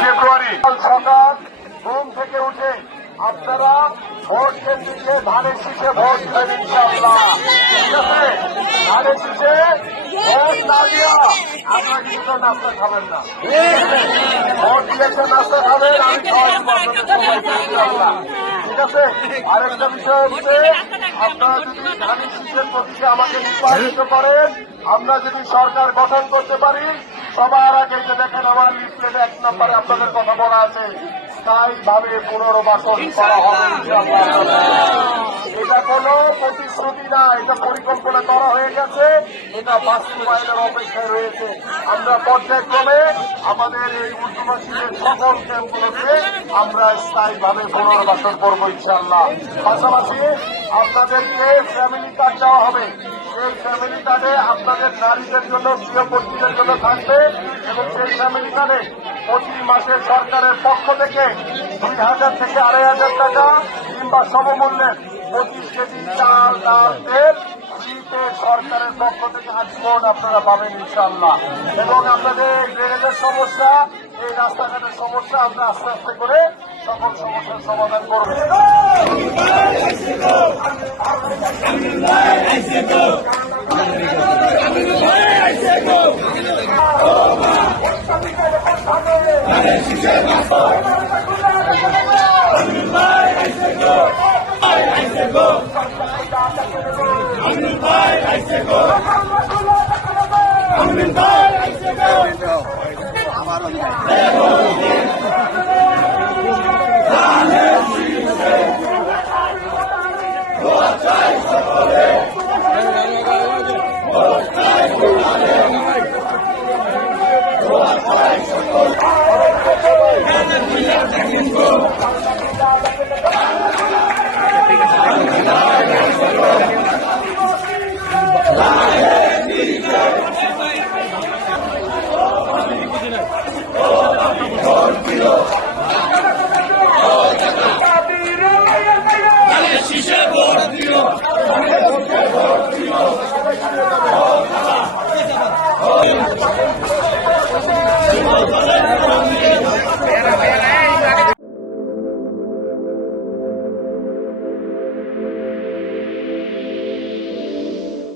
ফেব্রুয়ারি সকাল ঘুম থেকে উঠে আপনারা ভোট কেন্দ্রে ধানের শীষে ভোট দেবেন ইনশাআল্লাহ। ঠিক আছে, ধানের শীষে ভোট না দিয়া আপনারা কিন্তু নাস্তা খাবেন না। ভোট দিয়েছে নাস্তা খাবেন, আমি ইনশাআল্লাহ। ঠিক আছে, আরেকটা বিষয় হচ্ছে আপনারা যদি ধানের শীষের প্রতি আমাকে নির্বাচিত করেন, আমরা যদি সরকার গঠন করতে পারি, সবার আগে যে দেখেন আমার লিস্টে 1 নম্বরে আপনাদের কথা বলা আছে, স্থায়ীভাবে পুনর্বাসন করা হবে ইনশাআল্লাহ। এটা কোনো প্রতিশ্রুতি না, এটা পরিকল্পনা করা হয়ে গেছে, এটা বাস্তবায়নের অপেক্ষায় রয়েছে। আমরা পর্যায়ক্রমে আমাদের এই উর্দুভাষীদের সকল ক্যাম্পগুলোকে আমরা স্থায়ীভাবে পুনর্বাসন করবো ইনশাআল্লাহ। পাশাপাশি আপনাদেরকে ফ্যামিলি কার্ড দেওয়া হবে। সেই ফ্যামিলি কার্ডে আপনাদের নারীদের জন্য, গৃহবধূদের জন্য থাকবে এবং সেই ফ্যামিলি কার্ডে প্রতি মাসে সরকারের পক্ষ থেকে 2,000 থেকে 2,500 টাকা কিংবা সমমূল্যের 25 কেজি চাল, ডাল, তেল শীতে সরকারের পক্ষ থেকে আজীবন আপনারা পাবেন ইনশাআল্লাহ। এবং আপনাদের ড্রেনেজের সমস্যা, এই রাস্তাঘাটের সমস্যা আমরা আস্তে আস্তে করে সকল সমস্যার সমাধান করব। ছিল